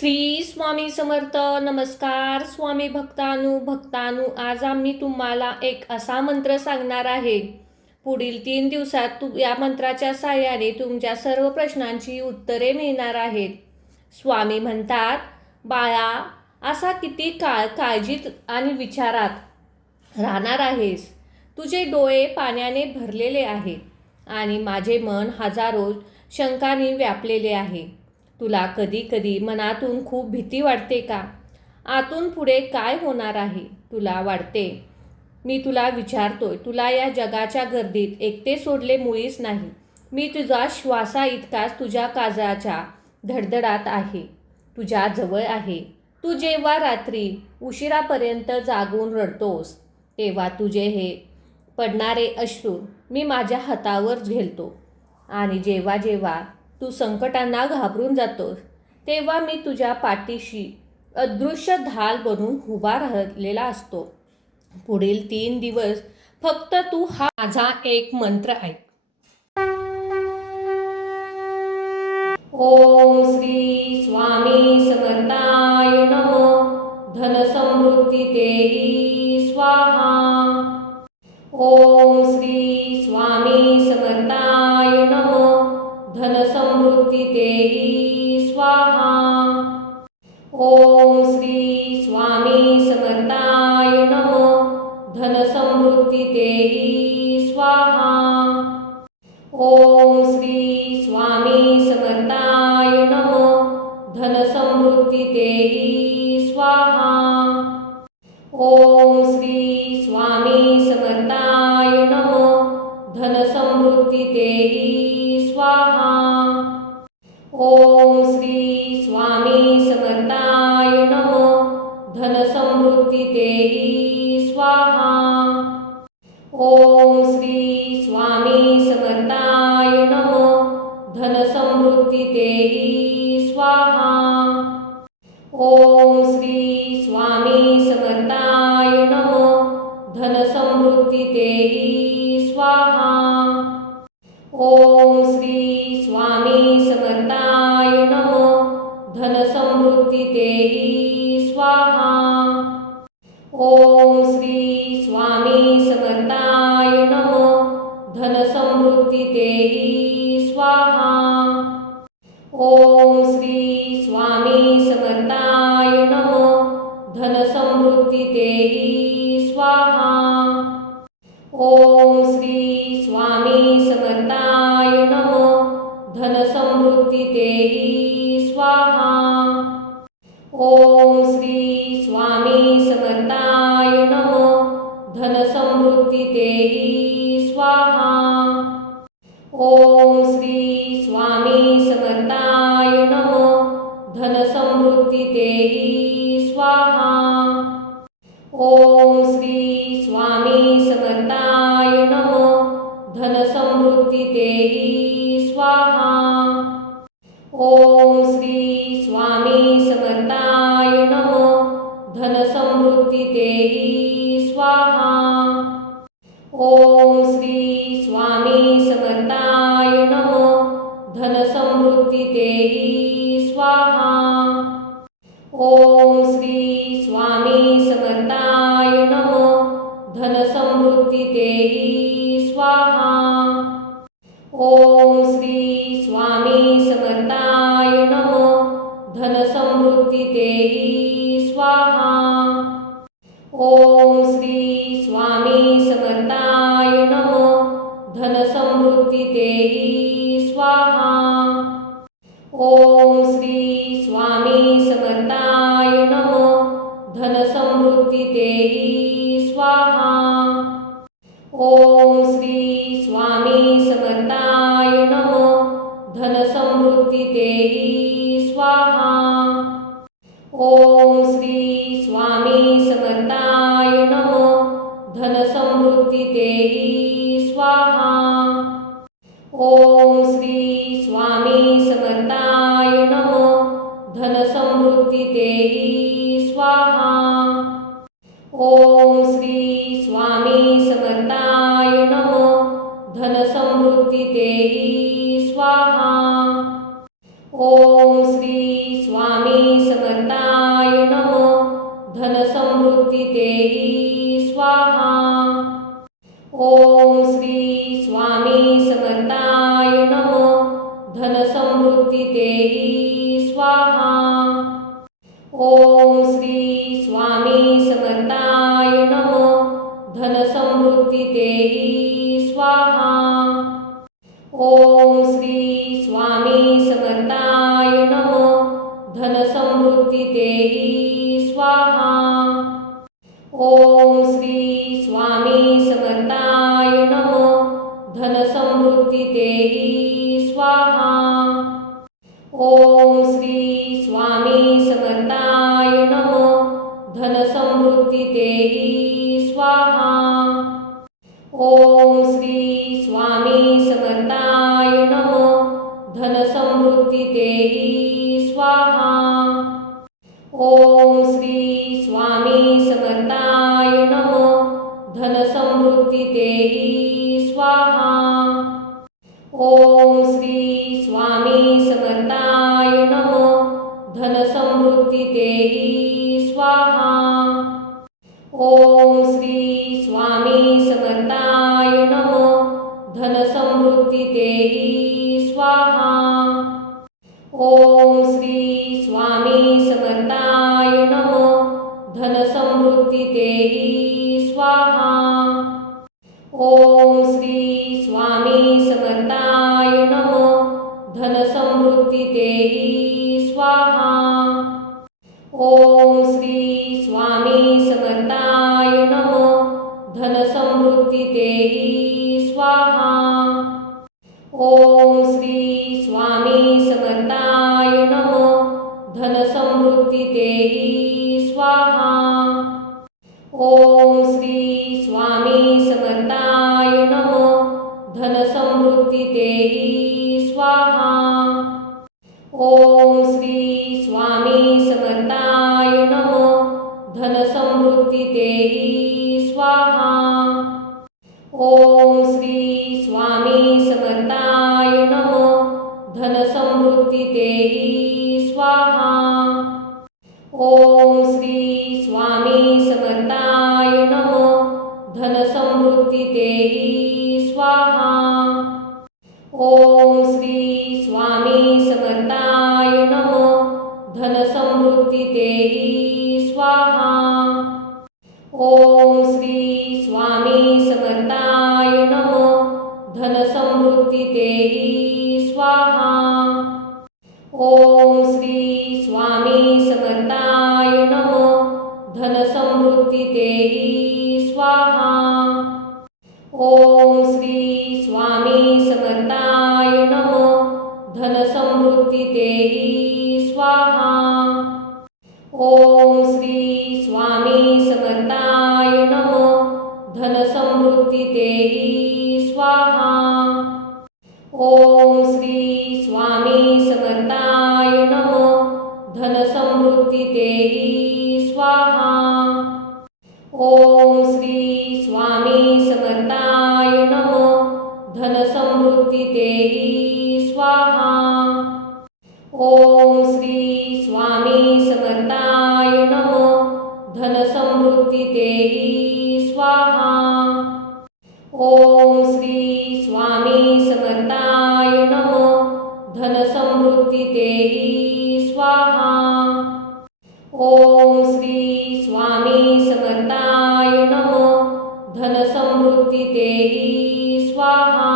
श्री स्वामी समर्थ. नमस्कार स्वामी भक्तानु. आज आम्ही तुम्हाला एक असा मंत्र सांगणार आहे. पुढील 3 दिवसात या मंत्राच्या साहाय्याने तुमच्या सर्व प्रश्नांची उत्तरे मिळणार आहेत. स्वामी म्हणतात, बाळा, असा किती काळ काळजीत आणि विचारात राहणार आहेस. तुझे डोळे पाण्याने भरलेले आहेत आणि माझे मन हजारो शंकांनी व्यापलेले आहे. तुला कधी कधी मनातून खूप भीती वाटते का? आतून पुढे काय होणार आहे तुला वाटते? मी तुला विचारतोय, तुला या जगाच्या गर्दीत एकटे सोडले मुळीच नाही. मी तुझा श्वासा इतकाच तुझ्या काळजाच्या धडधडात आहे, तुझ्या जवळ आहे. तू जेव्हा रात्री उशिरापर्यंत जागून रडतोस तेव्हा तुझे हे पडणारे अश्रू मी माझ्या हातावर झेलतो. आणि जेव्हा जेव्हा तू संकटांना घाबरून जातोस तेव्हा मी तुझ्या पाठीशी अदृश्य ढाल बनून उभा राहिलेला असतो. पुढील 3 दिवस फक्त तू हा माझा एक मंत्र ऐक. ओम श्री स्वामी समर्थाय नमः. धन समृद्धी तेरी स्वाहा. ओम श्री स्वामी समर्थाय नमः. धन समृद्धि तेरी स्वाहा. ओम श्री स्वामी समर्थाय नमः. धन समृद्धि तेरी स्वाहा. ओम श्री स्वामी समर्थाय नमः. धन समृद्धि तेरी स्वाहा. ओम श्री स्वामी समर्थाय नमः. धन समृद्धि तेरी स्वाहा. ओम श्री स्वामी समर्थाय नमः. धन समृद्धि तेरी स्वाहा. ओम श्री स्वामी समर्थाय नमः. धन समृद्धि तेरी स्वाहा. ओम श्री स्वामी समर्थाय नमः. धन समृद्धि तेरी स्वाहा. ओम श्री स्वामी समर्थाय नमः. धन समृद्धि तेरी स्वाहा. ओम श्री स्वामी समर्थाय नमः. धन समृद्धि तेरी स्वाहा. ओम श्री स्वामी समर्थाय नमः. धन समृद्धि तेरी स्वाहा. ओम श्री स्वामी समर्थाय नमः. धन समृद्धि तेरी स्वाहा. ओम श्री स्वामी समर्थाय नमः. धन समृद्धि तेरी स्वाहा. ओम श्री स्वामी समर्थाय नमः. धन समृद्धि तेरी स्वाहा. ओम श्री स्वामी समर्थाय नमः. धन समृद्धि तेरी स्वाहा. ओम श्री स्वामी समर्थाय नमः. धन समृद्धि तेरी स्वाहा. ओम श्री स्वामी समर्थाय नमः. धन समृद्धि तेरी स्वाहा. ओम श्री स्वामी समर्थाय नमः. धन समृद्धि तेरी स्वाहा. ओम श्री स्वामी समर्थाय नमः. धन समृद्धि तेरी स्वाहा. ओम श्री स्वामी समर्थाय नमः. धन समृद्धि तेरी स्वाहा. ओम श्री स्वामी समर्थाय नमः. धन समृद्धि तेरी स्वाहा. ओम श्री स्वामी समर्थाय नमः. धन समृद्धि तेरी स्वाहा. ओम श्री स्वामी समर्थाय नमः. धन समृद्धि तेरी स्वाहा. ओम श्री स्वामी समर्थाय नमः. धन समृद्धि तेरी स्वाहा. ओम श्री स्वामी समर्थाय नमः. धन समृद्धि तेरी स्वाहा. ओम श्री स्वामी तेही स्वाहा. ओम श्री स्वामी समर्थाय नमः. धनसमृद्धी तेही स्वाहा. ओम श्री स्वामी समर्थाय नमः. धनसमृद्धी तेही स्वाहा. ओम श्री स्वामी समर्थाय नमः. धनसमृद्धी तेही स्वाहा. ओम श्री स्वामी समर्थाय नमः. धनसमृद्धी तेही स्वाहा. ओम श्री स्वामी समर्थाय नमः. धनसमृद्धी तेही स्वाहा. ओम श्री स्वामी समर्थाय नमः. धनसमृद्धी तेही स्वाहा. ओम श्री स्वामी समर्थाय नमः. धनसमृद्धी तेही स्वाहा. ओम श्री स्वामी समर्थाय नमः. धनसमृद्धी तेही स्वाहा. ओम श्री स्वामी समर्थाय नमः. धनसमृद्धी तेही स्वाहा. ओम श्री स्वामी समर्थाय नमः. धनसमृद्धी तेही स्वाहा. ओम श्री स्वामी समर्थाय नमः. धनसमृद्धी तेही स्वाहा. ओम श्री स्वामी समर्थाय नमः. धनसमृद्धी तेही स्वाहा. ओम श्री स्वामी समर्थाय नमः. धनसमृद्धी तेही स्वाहा. ओम श्री स्वामी समर्थाय नमः. धनसमृद्धी तेही स्वाहा. ओम श्री स्वामी समर्थाय नमः. धनसमृद्धी तेही स्वाहा. ओम श्री स्वामी समर्थाय नमः. धनसमृद्धी तेही स्वाहा. ओम श्री स्वामी समर्थाय नमः. धनसमृद्धी तेही स्वाहा. ओम श्री स्वामी समर्थाय नमः. धनसमृद्धी तेही स्वाहा. ओम श्री स्वामी समर्थाय नमः. धनसमृद्धी तेही स्वाहा. ओम श्री स्वामी समर्थाय नमः. धनसमृद्धी तेही स्वाहा. ओम श्री स्वामी समर्थाय नमः. धनसमृद्धी तेही स्वाहा. ओम श्री स्वामी समर्थाय नमः. धनसमृद्धी तेही स्वाहा. ओम श्री स्वामी समर्थाय नमः. धनसमृद्धी तेही स्वाहा. ओम श्री स्वामी समर्थाय नमः. धनसमृद्धी तेही स्वाहा. ओम श्री स्वामी समर्थाय नमः. धनसमृद्धी तेही स्वाहा. ओम श्री स्वामी समर्थाय नमः. धनसमृद्धी तेही स्वाहा. ओम श्री स्वामी समर्थाय नमः. धनसमृद्धी तेही स्वाहा.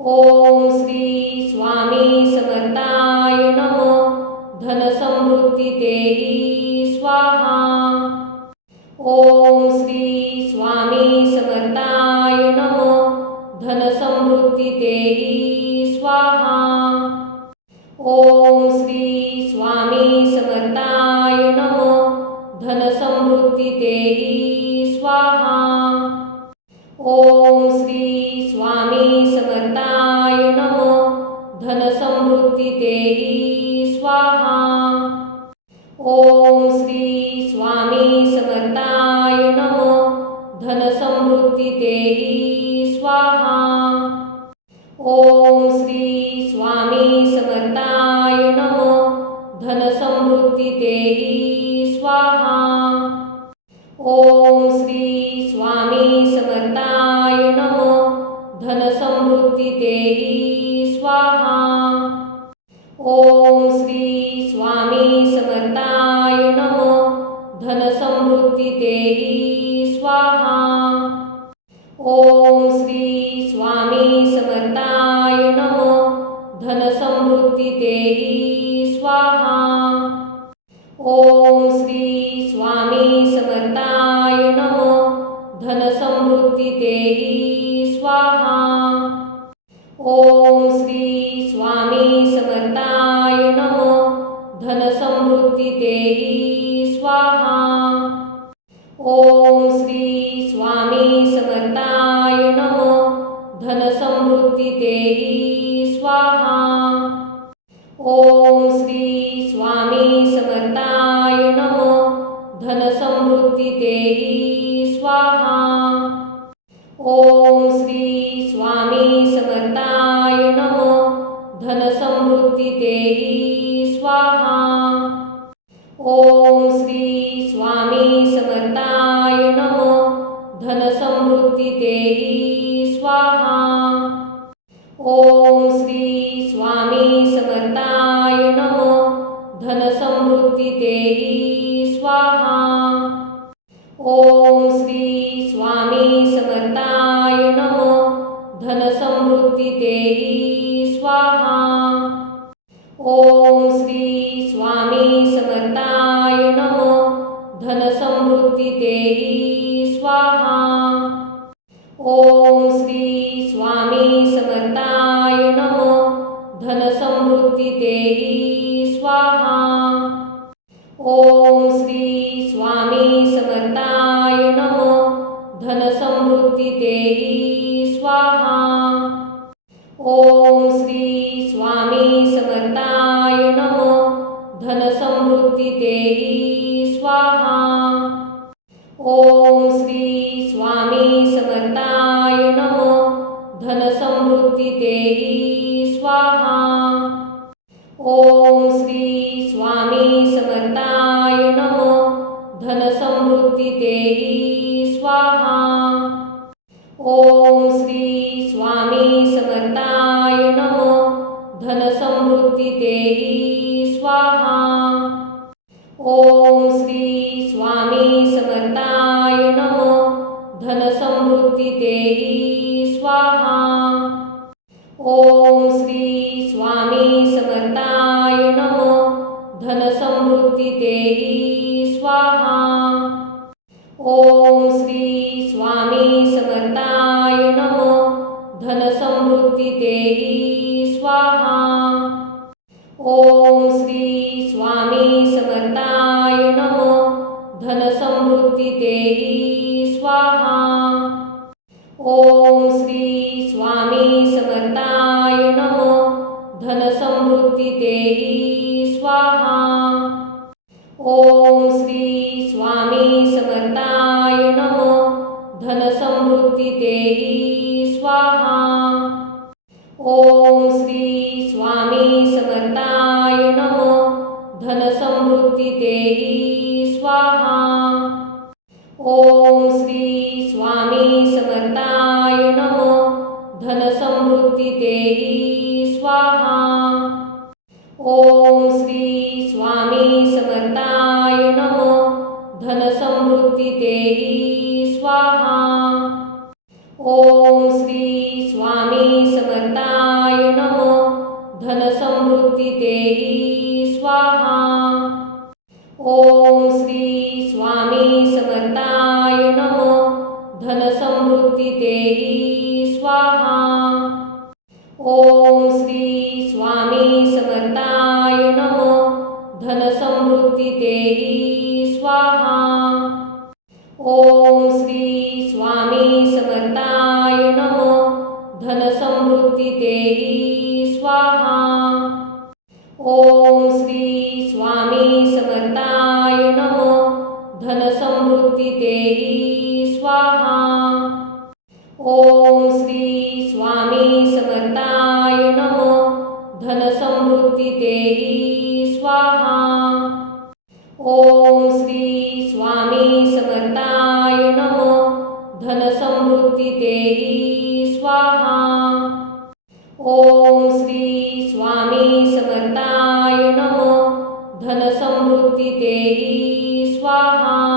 ओम श्री स्वामी समर्थाय नमः. धनसमृद्धी तेही स्वाहा. ओम श्री स्वामी समर्थाय नमः. धनसमृद्धी तेही स्वाहा. ओम श्री स्वामी समर्थाय नमः. धनसमृद्धी तेही स्वाहा. ओम श्री स्वामी समर्थाय नमः. धनसमृद्धी तेही स्वाहा. ओम श्री स्वामी समर्थाय नमः. धनसमृद्धी तेही स्वाहा. ओम श्री स्वामी समर्थाय नमः. धनसमृद्धी तेही स्वाहा. ओम श्री स्वामी समर्थाय नमः. धनसमृद्धी देही स्वाहा. ओम श्री स्वामी समर्थाय नमः. धनसमृद्धी देही स्वाहा. ओम श्री स्वामी समर्थाय नमः. धनसमृद्धी देही स्वाहा. ओम श्री स्वामी समर्थाय नमः. धनसमृद्धी देही स्वाहा. ओम श्री स्वामी समर्थाय नमः. धनसमृद्धी देही स्वाहा. ओम श्री स्वामी समर्थाय नमः. धनसमृद्धी देही स्वाहा. ओम श्री स्वामी समर्थाय नमः. धनसमृद्धी देही स्वाहा. ओम श्री स्वामी समर्थाय नमः. धनसमृद्धी देही स्वाहा. ओम श्री स्वामी समर्थाय नमः. धनसमृद्धी देही स्वाहा. ओम श्री स्वामी समर्थाय नमः. धनसमृद्धी देही स्वाहा. ओम श्री स्वामी समर्थाय नमः. धनसमृद्धी देही स्वाहा. ओम श्री स्वामी समर्थाय नमः. धनसमृद्धी देही स्वाहा. ओम श्री स्वामी समर्थाय नमः. धनसमृद्धी देही स्वाहा. ओम श्री स्वामी समर्थाय नमः. धनसमृद्धी देही स्वाहा. ओम श्री स्वामी समर्थाय नमः. धनसमृद्धी देही स्वाहा. ओम श्री स्वामी समर्थाय नमः. धनसमृद्धी देही स्वाहा. ओम श्री स्वामी समर्थाय नमः. धनसमृद्धी देही स्वाहा. ओम श्री स्वामी समर्थाय नमः. धनसमृद्धी देही स्वाहा. ओम श्री स्वामी समर्थाय नमः. धनसमृद्धी देही स्वाहा. ओम श्री स्वामी समर्थाय नमः. धनसमृद्धी देही स्वाहा. ओम श्री स्वामी समर्थाय नमः. धनसमृद्धी देही स्वाहा. ओम श्री स्वामी समर्थाय नमः. धनसमृद्धी देही स्वाहा. ओम श्री स्वामी समर्थाय नमः. धनसमृद्धी देही स्वाहा. ओम श्री स्वामी समर्थाय नमः. धनसमृद्धी देही स्वाहा. ओम श्री स्वामी समर्थाय नमः. धनसमृद्धी देही स्वाहा. ओम श्री स्वामी समर्थाय नमः. धनसमृद्धी देही स्वाहा. ओम श्री स्वामी समर्थाय नमः. धनसमृद्धी देही स्वाहा. ओम श्री स्वामी समर्थाय नमः. धनसमृद्धी देही स्वाहा. ओम श्री स्वामी समर्थाय नमः. धनसमृद्धी देही स्वाहा. ओम श्री स्वामी समर्थाय नमः. धनसमृद्धी देही स्वाहा. ओम श्री स्वामी समर्थाय नमः. धनसमृद्धी देही स्वाहा. ओम श्री स्वामी समर्थाय नमः. धनसमृद्धी देही स्वाहा. ओम श्री स्वामी समर्थाय नमः. धनसमृद्धी देही स्वाहा. ओम श्री स्वामी समर्थाय ओम श्री स्वामी समर्थाय नमः. धनसमृद्धी देही स्वाहा.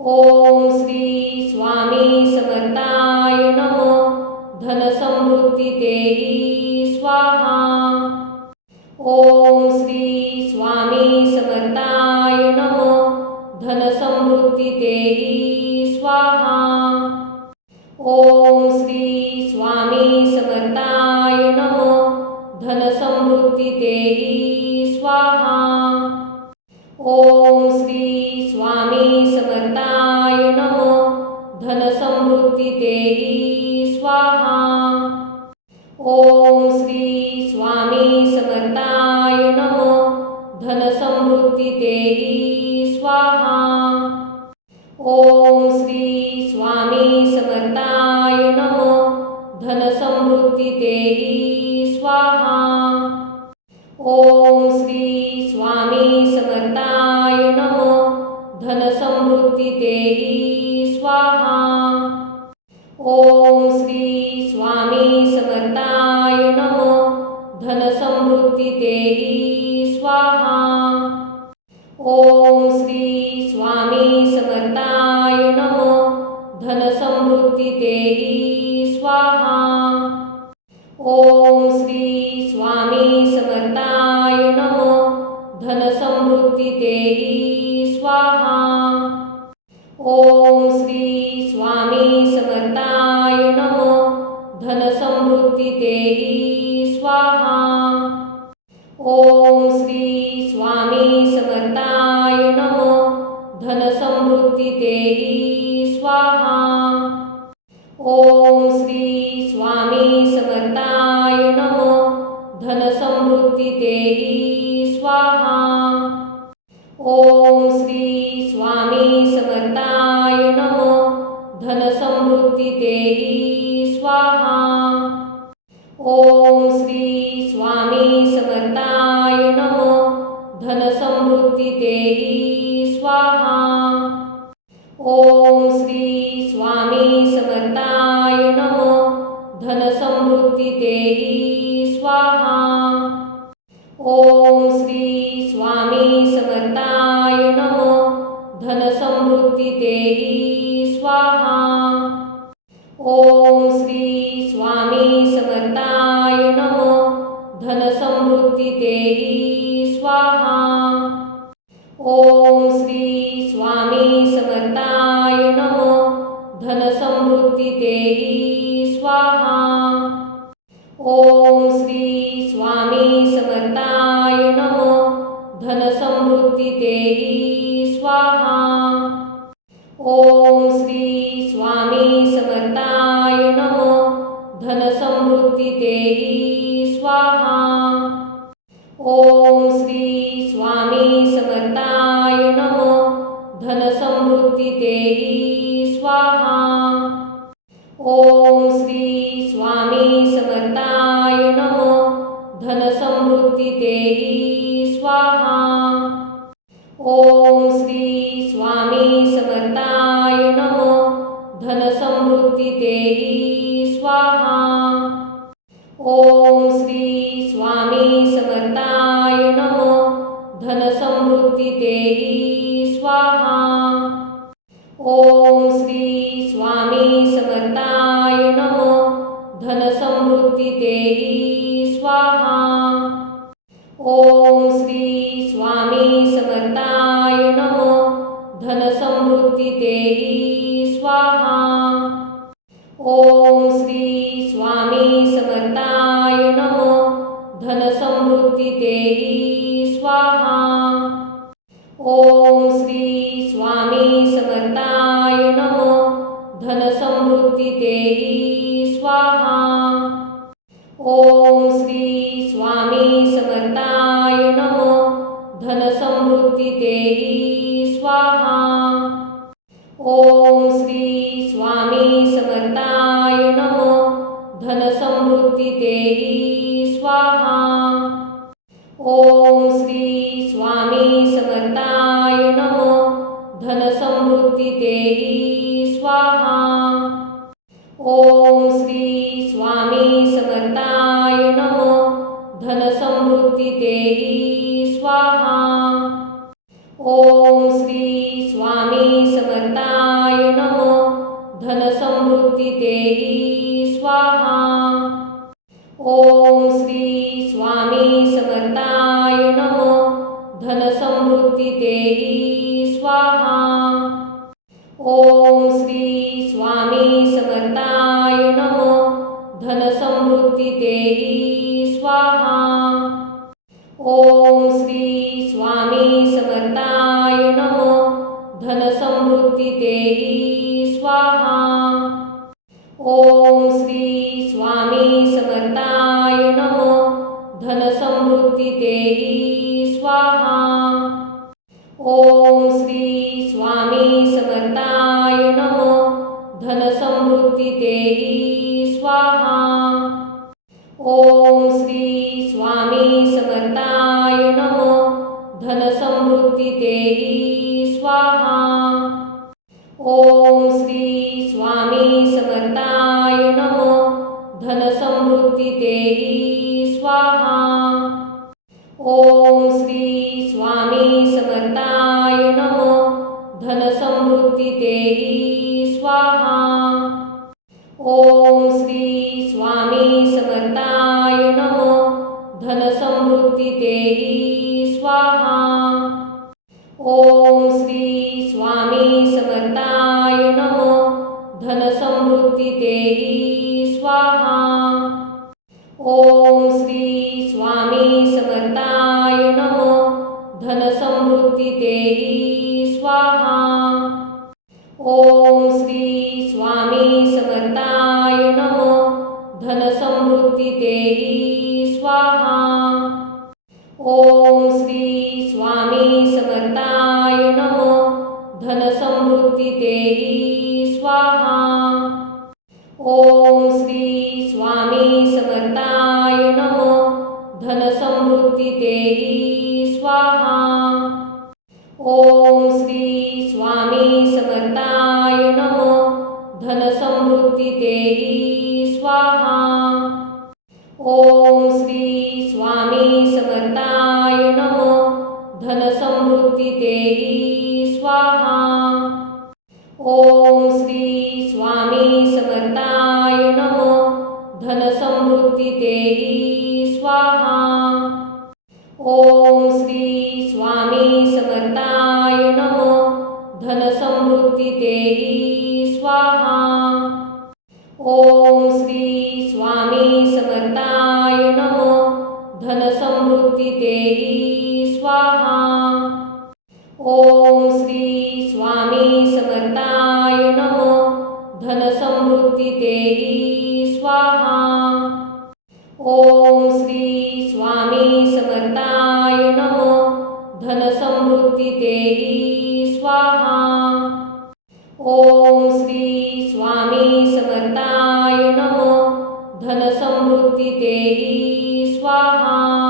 ओम श्री स्वामी समर्थाय नमः. धनसमृद्धी देही स्वाहा. ओम श्री स्वामी समर्थाय नमः. धनसमृद्धी देही स्वाहा. ओम श्री स्वामी समर्थाय नमः. धनसमृद्धी देही स्वाहा. ओम श्री स्वामी समर्थाय नमः. धनसमृद्धी देही स्वाहा. ओम श्री स्वामी समर्थाय नमः. धनसमृद्धी देही स्वाहा. ओम श्री स्वामी समर्थाय नमः. धनसमृद्धी देही स्वाहा. ओम श्री स्वामी समर्थाय नमः. धनसमृद्धी देही स्वाहा. ओम श्री स्वामी समर्थाय नमः. धनसमृद्धी देही स्वाहा. ओम श्री स्वामी समर्थाय नमः. धनसमृद्धी देही स्वाहा. ओम श्री स्वामी समर्थाय नमः. धनसमृद्धी देही स्वाहा. ओम श्री स्वामी समर्थाय नमः. धनसमृद्धी देही स्वाहा. ओम श्री स्वामी समर्थाय नमः. धनसमृद्धी देही स्वाहा. ओम श्री स्वामी समर्थाय नमः. धनसमृद्धी देही स्वाहा. ओम श्री स्वामी समर्थाय नमः. धनसमृद्धी देही स्वाहा. ओम श्री स्वामी समर्थाय नमः. धनसमृद्धी देही स्वाहा. ओम श्री स्वामी समर्थाय नमः. धनसमृद्धी देही स्वाहा. ओम श्री स्वामी समर्थाय नमः. धनसमृद्धी देही स्वाहा. ओम श्री स्वामी समर्थाय नमः. धनसमृद्धी देही स्वाहा. ओम श्री स्वामी समर्थाय नमः. धनसमृद्धी देही स्वाहा. ओम श्री स्वामी समर्थाय नमः. धनसमृद्धी देही स्वाहा. ओम श्री स्वामी समर्थाय नमः. धनसमृद्धी देही स्वाहा. ओम श्री स्वामी समर्थाय नमः. धनसमृद्धी देही स्वाहा. ओम श्री स्वामी समर्थाय नमः. धनसमृद्धी देही स्वाहा. ओम श्री स्वामी समर्थाय नमः. धनसमृद्धी देही स्वाहा. ओम श्री स्वामी समर्थाय नमः. धनसमृद्धी देही स्वाहा. ओम श्री स्वामी समर्थाय नमः. धनसमृद्धी देही स्वाहा. ओम श्री स्वामी समर्थाय नमः. धनसमृद्धी देही स्वाहा. ओम श्री स्वामी समर्थाय नमः. धनसमृद्धी देही स्वाहा. ओम श्री स्वामी समर्थाय नमः. धनसमृद्धी देही स्वाहा. ओम श्री स्वामी समर्थाय नमः. धनसमृद्धी देही स्वाहा. ओम श्री स्वामी समर्थाय नमः. धनसमृद्धी देही स्वाहा. ओम श्री स्वामी समर्थाय नमः. धनसमृद्धी देही स्वाहा. ओम श्री स्वामी समर्थाय समृद्धी तेही स्वाहा. ओम श्री स्वामी समर्थाय नमः. धन समृद्धी तेही स्वाहा. ओम श्री स्वामी समर्थाय नमः. धन समृद्धी तेही स्वाहा. ओम श्री स्वामी समर्थाय नमः. धन समृद्धी तेही स्वाहा. ओम श्री स्वामी समर्थाय नमः. धन समृद्धी तेही स्वाहा. ओम श्री स्वामी समर्थाय नमः. धन समृद्धी तेही स्वाहा. ओम श्री स्वामी समर्थाय नमः. धन समृद्धी तेही स्वाहा. ओम श्री स्वामी समर्थाय नमः. धन समृद्धी तेही स्वाहा. ओम श्री स्वामी समर्थाय नमः. धन समृद्धी तेही स्वाहा. ओम श्री स्वामी समर्थाय नमः. धन समृद्धी तेही स्वाहा. ओम श्री स्वामी समर्थाय नमः. धन समृद्धी तेही स्वाहा. ओम श्री स्वामी समर्थाय नमः. धन समृद्धी तेही स्वाहा. ओम श्री स्वामी समर्थाय नमः. धन समृद्धी तेही स्वाहा. ओम श्री स्वामी समर्थाय नमः. धन समृद्धी तेही स्वाहा. ओम श्री स्वामी समर्थाय नमः. धन समृद्धी तेही स्वाहा. ओम श्री स्वामी समर्थाय नमः. धन समृद्धी तेही स्वाहा. ओम श्री स्वामी समर्थाय नमः. धन समृद्धी तेही स्वाहा. ओम श्री स्वामी समर्थाय नमः. धन समृद्धी तेही स्वाहा. ओम श्री स्वामी समर्थाय नमः. धन समृद्धी तेही स्वाहा. ओम श्री स्वामी समर्थाय नमः. धन समृद्धी तेही स्वाहा. ओम श्री स्वामी समर्थाय नमः. धन समृद्धी तेही स्वाहा. ओम श्री स्वामी समर्थाय नमः. धन समृद्धी तेही स्वाहा. ओम श्री स्वामी समर्थाय नमः. धन समृद्धी तेही स्वाहा. ओम श्री स्वामी समर्थाय नमः. धन समृद्धी तेही स्वाहा.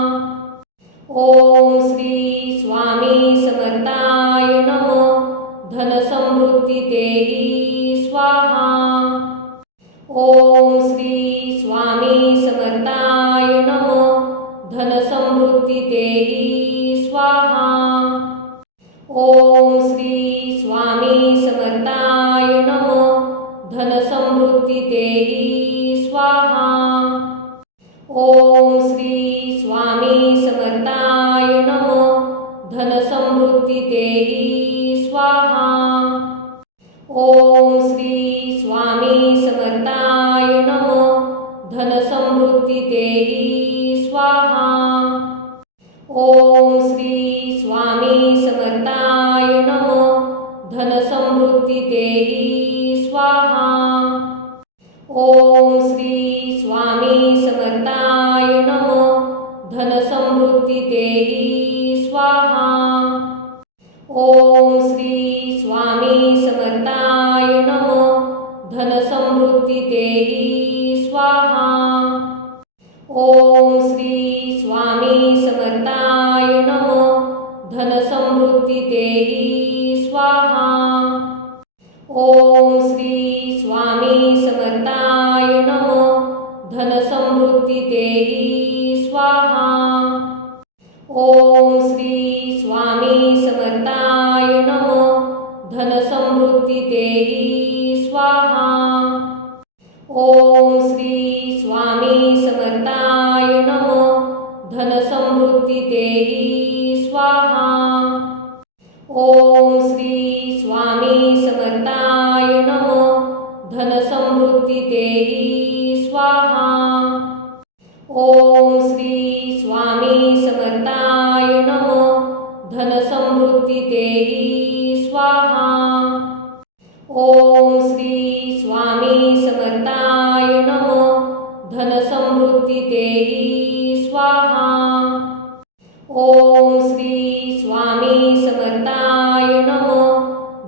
ओम श्री स्वामी समर्थाय नमः. धन समृद्धी तेही स्वाहा. ओम श्री स्वामी समर्थाय नमः. धन समृद्धी तेही स्वाहा. ओम श्री स्वामी समर्थाय नमः. धन समृद्धी तेही स्वाहा. ओम श्री स्वामी समर्थाय नमः. धन समृद्धी तेही स्वाहा. ओम श्री स्वामी समर्थाय नमः. धन समृद्धी तेही स्वाहा. ओम श्री स्वामी समर्थाय नमः. धन समृद्धी तेही स्वाहा. ओम श्री स्वामी समर्थाय नमः. धन समृद्धी तेही स्वाहा. ओम श्री स्वामी समर्थाय नमः. धन समृद्धी तेही स्वाहा. ओम श्री स्वामी समर्थाय नमः. धन समृद्धी तेही स्वाहा. ओम श्री स्वामी समर्थाय नमः. धन समृद्धी तेही स्वाहा. ओम श्री स्वामी समर्थाय नमः. धनसमृद्धी देही स्वाहा. ओम श्री स्वामी समर्थाय नमः. धनसमृद्धी देही स्वाहा. ओम श्री स्वामी समर्थाय नमः. धनसमृद्धी देही स्वाहा. ओम श्री स्वामी समर्थाय नमः. धनसमृद्धी देही स्वाहा. ओम श्री स्वामी समर्थाय नमः. धनसमृद्धी देही स्वाहा. ओम श्री स्वामी समर्थाय नमः.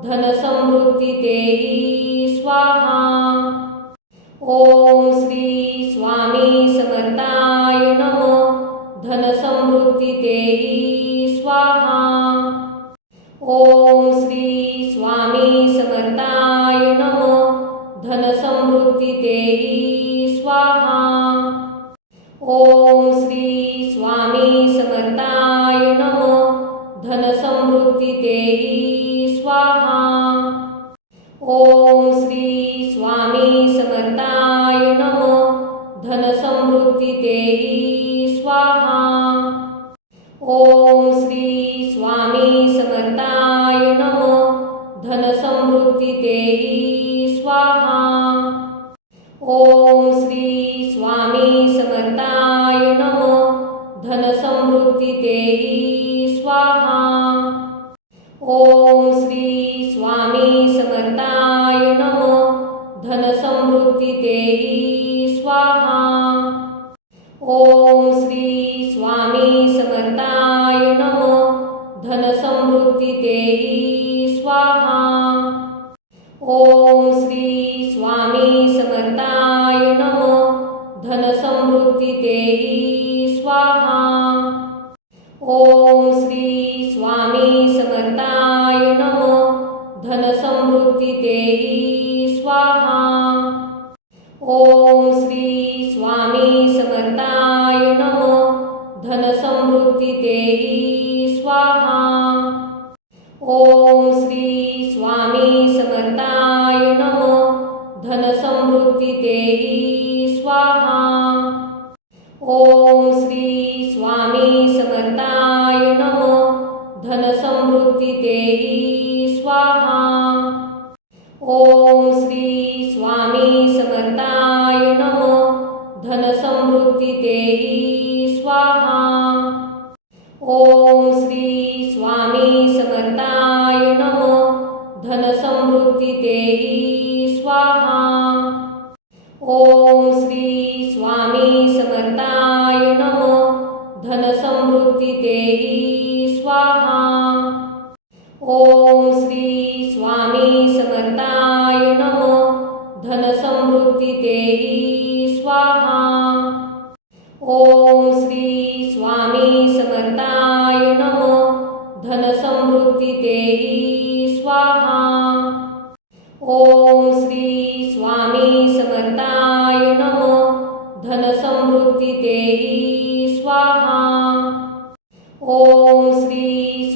धनसमृद्धी देही स्वाहा. ओम श्री स्वामी समर्थाय नमः. धनसमृद्धी देही स्वाहा. ओम श्री स्वामी समर्थाय नमः. धनसमृद्धी देही स्वाहा. ओम श्री स्वामी समर्थाय नमः. धनसमृद्धी देही स्वाहा. ओम श्री स्वामी समर्थाय नमः. धनसमृद्धी देही स्वाहा. ओम श्री स्वामी समर्थाय नमः. धनसमृद्धी देही स्वाहा. ओम श्री स्वामी समर्थाय नमः. धनसमृद्धी देही स्वाहा. ओम श्री स्वामी समर्थाय नमः. धनसमृद्धी देही स्वाहा. ओम श्री स्वामी समर्थाय नमः. धनसमृद्धी देही स्वाहा. ओम श्री स्वामी समर्थाय नमः. धनसमृद्धी देही स्वाहा. ओम श्री स्वामी समर्थाय नमः. धनसमृद्धी देही स्वाहा. ओम श्री स्वामी समर्थाय नमः. धनसमृद्धी देही स्वाहा. ओम श्री स्वामी समर्थाय नमः. धनसमृद्धी देही स्वाहा. ओम श्री स्वामी समर्थाय नमः. धनसमृद्धी देही स्वाहा. ओम श्री स्वामी समर्थाय नमः. धनसमृद्धी देही स्वाहा. ओम श्री स्वामी समर्थाय नमः. धनसमृद्धी देही स्वाहा. ओम श्री स्वामी समर्थाय नमः. धनसमृद्धी देही स्वाहा. ओम श्री स्वामी समर्थाय नमः. धनसमृद्धी देही स्वाहा. ओम श्री स्वामी समर्थाय नमः. धनसमृद्धी देही स्वाहा. ओम श्री स्वामी समर्थाय नमः. धनसमृद्धी देही स्वाहा. ओम श्री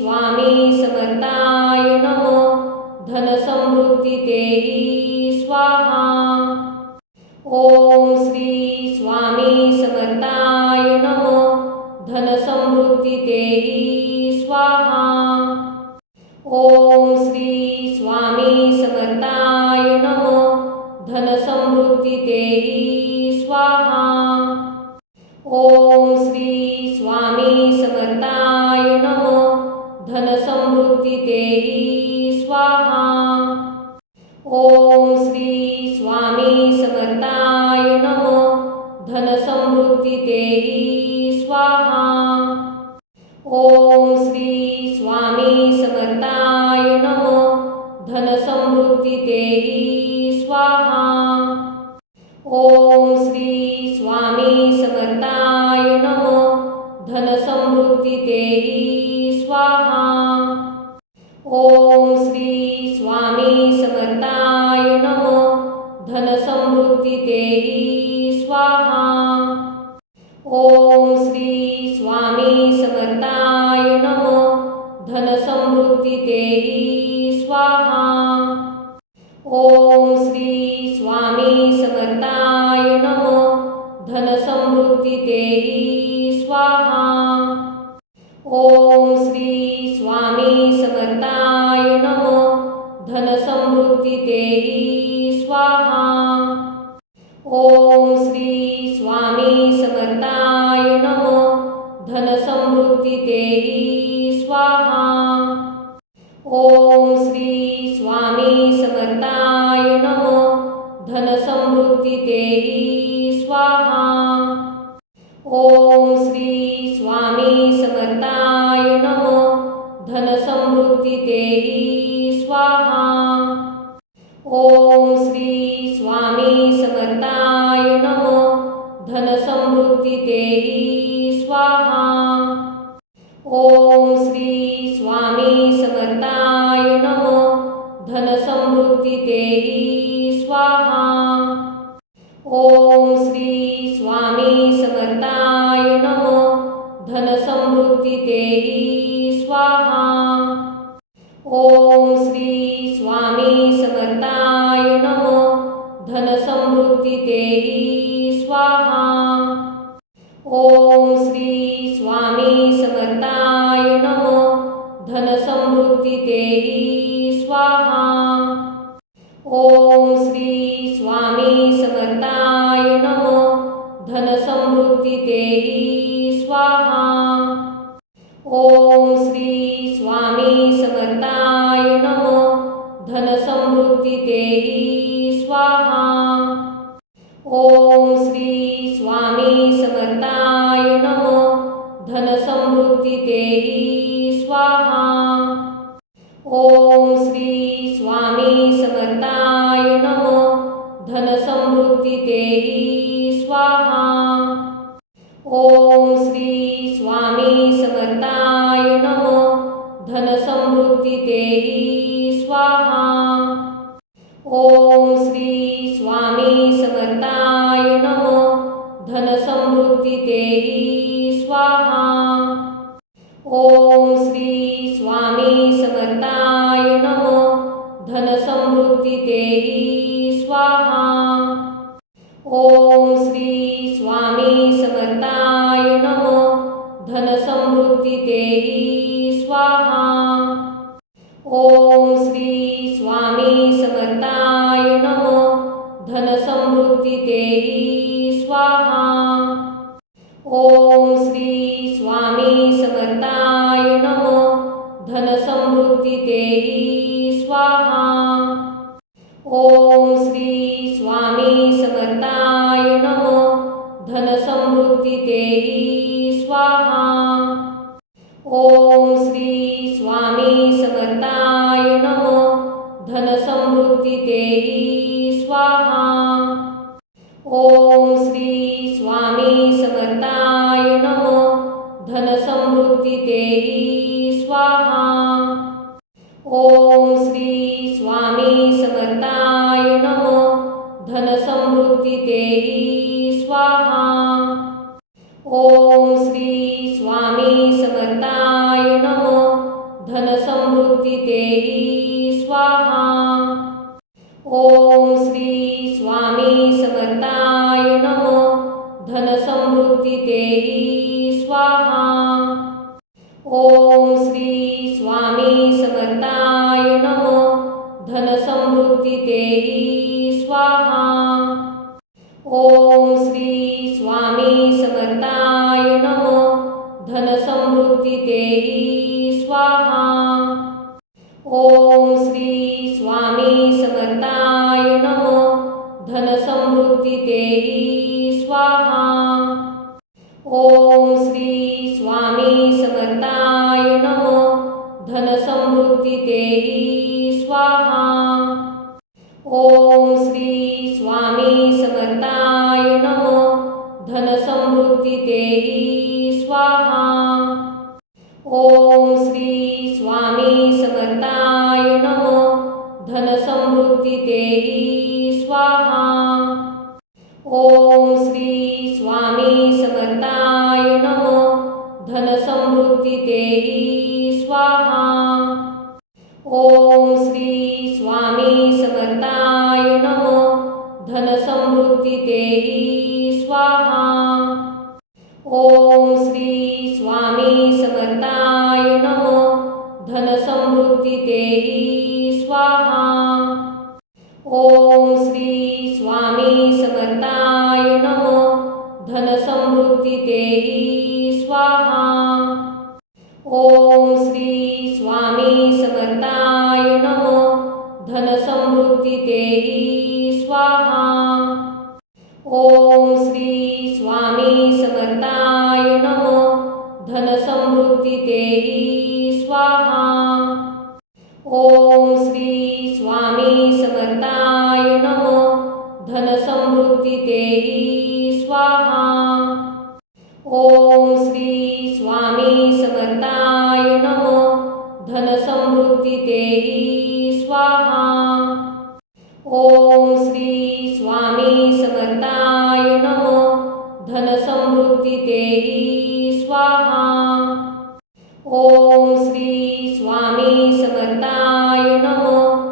स्वामी समर्थाय नमः. धनसमृद्धी देही स्वाहा. ओम श्री स्वामी समर्थाय नमः. धनसमृद्धी देही स्वाहा. ओम श्री स्वामी समर्थाय नमः. धनसमृद्धी देही स्वाहा. ओम श्री स्वामी समर्थाय नमः. धनसमृद्धी देही स्वाहा. ओम श्री स्वामी समर्थाय नमः. धनसमृद्धी देही स्वाहा. ओम श्री स्वामी समर्थाय नमः. धनसमृद्धी देही स्वाहा. ओम श्री स्वामी समर्थाय नमः. धनसमृद्धी देही स्वाहा. ओम श्री स्वामी समर्थाय नमः. धनसमृद्धी देही स्वाहा. ओम श्री स्वामी समर्थाय धनसमृद्धी देहि स्वाहा. ओम श्री स्वामी समर्थाय नमः. धनसमृद्धी देहि स्वाहा. ओम श्री स्वामी समर्थाय नमः. धनसमृद्धी देहि स्वाहा. ओम श्री स्वामी समर्थाय नमः. धनसमृद्धी देहि स्वाहा. ओम श्री स्वामी समर्थाय नमः. धनसमृद्धी देहि स्वाहा. ओम श्री स्वामी समर्थाय नमः. धनसमृद्धी देहि स्वाहा. ओम श्री स्वामी समर्थाय नमः. धनसमृद्धी देहि स्वाहा. ओम श्री स्वामी समर्थाय नमः. धनसमृद्धी देहि स्वाहा. ओम श्री स्वामी समर्थाय नमः. धनसमृद्धी देहि स्वाहा. ओम श्री स्वामी समर्थाय नमः. धनसमृद्धी देहि स्वाहा. ओम श्री स्वामी समर्थाय नमः. धनसमृद्धी देहि स्वाहा. ओम श्री स्वामी समर्थाय नमः. धनसमृद्धी देहि स्वाहा. ओम श्री स्वामी समर्थाय नमः. धनसमृद्धी देहि स्वाहा. ओम श्री स्वामी समर्थाय नमः. धनसमृद्धी देहि स्वाहा. ओम श्री स्वामी समर्थाय नमः. धनसमृद्धी देहि स्वाहा. ओम श्री स्वामी समर्थाय नमः. धनसमृद्धी देहि स्वाहा. ओम श्री स्वामी समर्थाय नमः. धनसमृद्धी देहि स्वाहा. ओम श्री स्वामी समर्थाय नमः. धनसमृद्धी देहि स्वाहा. ओम श्री स्वामी समर्थाय नमः. धनसमृद्धी देहि स्वाहा. ओम श्री स्वामी समर्थाय नमः. धनसमृद्धी देहि स्वाहा. ओम श्री स्वामी समर्थाय नमः. धनसमृद्धी देहि स्वाहा. ओम श्री स्वामी समर्थाय नमः. धनसमृद्धी देहि स्वाहा. ओम श्री स्वामी समर्थाय नमः. धनसमृद्धी देहि स्वाहा. ओम श्री स्वामी समर्थाय नमः. धनसमृद्धी देहि स्वाहा. ओम श्री स्वामी समर्थाय नमः. धनसमृद्धी देहि स्वाहा. ओम श्री स्वामी समर्थाय नमः. धनसमृद्धी देहि स्वाहा. ओम श्री स्वामी समर्थाय नमः. धनसमृद्धी देहि स्वाहा. ओम श्री स्वामी समर्थाय नमः. धनसमृद्धी देहि स्वाहा. ओम श्री स्वामी समर्थाय नमः. धनसमृद्धी देहि स्वाहा. ओम श्री स्वामी समर्थाय नमः. धनसमृद्धी देहि स्वाहा. ओम श्री स्वामी समर्थाय नमः. धनसमृद्धी देहि स्वाहा. ओम श्री स्वामी समर्थाय नमः. धनसमृद्धी देहि स्वाहा. ओम श्री स्वामी समर्थाय नमः. धनसमृद्धी देहि स्वाहा. ओम श्री स्वामी समर्थाय नमः. धनसमृद्धी देहि स्वाहा. ओम श्री स्वामी समर्थाय नमो. धनसमृद्धी देही स्वाहा. ओम श्री स्वामी समर्थाय नमो. धनसमृद्धी देही स्वाहा. ओम श्री स्वामी समर्थाय नमो. धनसमृद्धी देही स्वाहा. ओम श्री स्वामी समर्थाय नमो. धनसमृद्धी देही स्वाहा. ओम श्री स्वामी समर्थाय नमो. धनसमृद्धी देही स्वाहा. ओम श्री स्वामी समर्थाय नमो. धनसमृद्धी देही स्वाहा. ओम श्री स्वामी समर्थाय नमो. धनसमृद्धी देही स्वाहा. ओम श्री स्वामी समर्थाय नमो.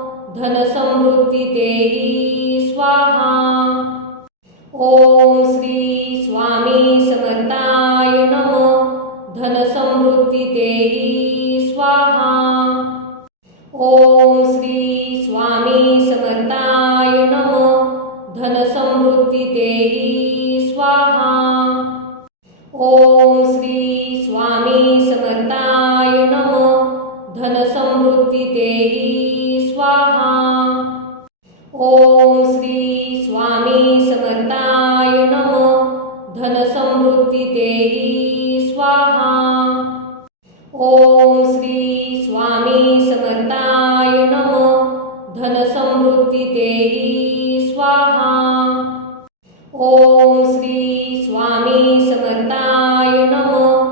धनसमृद्धी देही स्वाहा. ओम श्री स्वामी समर्थाय नमो. धनसमृद्धी देही स्वाहा. ओम श्री स्वामी समर्थाय नमो. धनसमृद्धी देही स्वाहा. ओम श्री स्वामी समर्थाय नमो. धनसमृद्धी देही स्वाहा. ओम श्री स्वामी समर्थाय नमो. धनसमृद्धी देही स्वाहा. ओम श्री स्वामी समर्थाय नमो. धनसमृद्धी देही स्वाहा. ओम श्री स्वामी समर्थाय नमो.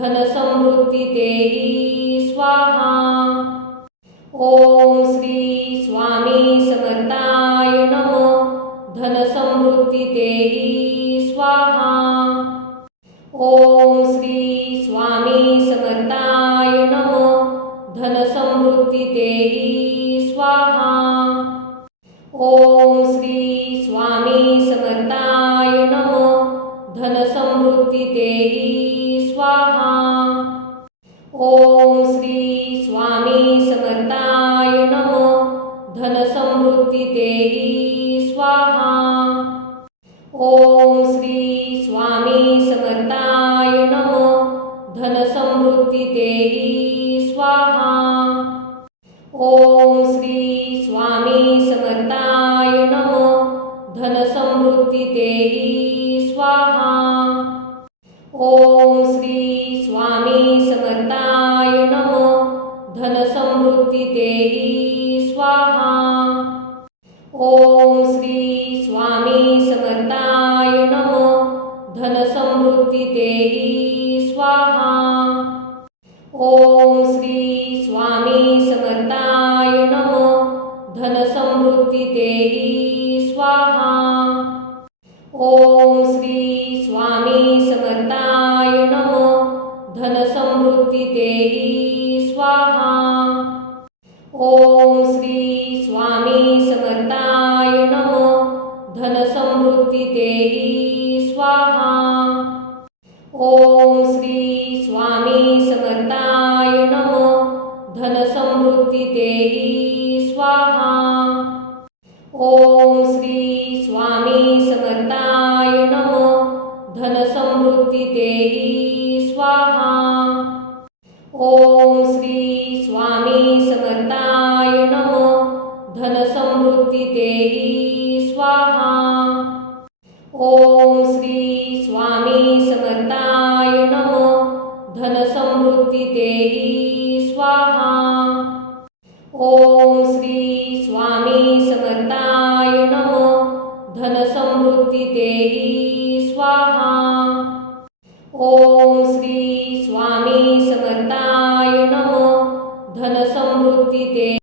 धनसमृद्धी देही स्वाहा. ओम श्री स्वामी समर्थाय नमो. धनसमृद्धी देही स्वाहा. ओम श्री स्वामी समर्थाय नमो. धनसमृद्धी देही स्वाहा. ओम श्री स्वामी समर्थाय नमो. धनसमृद्धी देही स्वाहा. ओम श्री स्वामी समर्थाय नमो. धनसमृद्धी देही स्वाहा. ओम श्री स्वामी समर्थाय नमो. धनसमृद्धी देही स्वाहा. ओम श्री स्वामी समर्थाय नमो. धनसमृद्धी देही स्वाहा. ओम श्री स्वामी समर्थाय नमो. धनसमृद्धी देही स्वाहा. ओम श्री स्वामी समर्थाय नमो. धनसमृद्धी देही स्वाहा. ओम श्री स्वामी समर्थाय नमो. धनसमृद्धी देही स्वाहा. ओम श्री स्वामी समर्थाय नमो. धनसमृद्धी देही स्वाहा. ओम श्री स्वामी समर्थाय नमो. धनसमृद्धी देही स्वाहा. ओम श्री स्वामी समर्थाय नमो. धनसमृद्धी देही स्वाहा. ओम श्री स्वामी समर्थाय नमो. धनसमृद्धी देही स्वाहा. ओम श्री स्वामी समर्थाय नमो. धनसमृद्धी देही स्वाहा. ओम श्री स्वामी समर्थाय नमो. धनसमृद्धी देही स्वाहा. ओम श्री स्वामी समर्थाय नमो. धनसमृद्धी देही स्वाहा. ओम श्री स्वामी समर्थाय नमो. धनसमृद्धी देही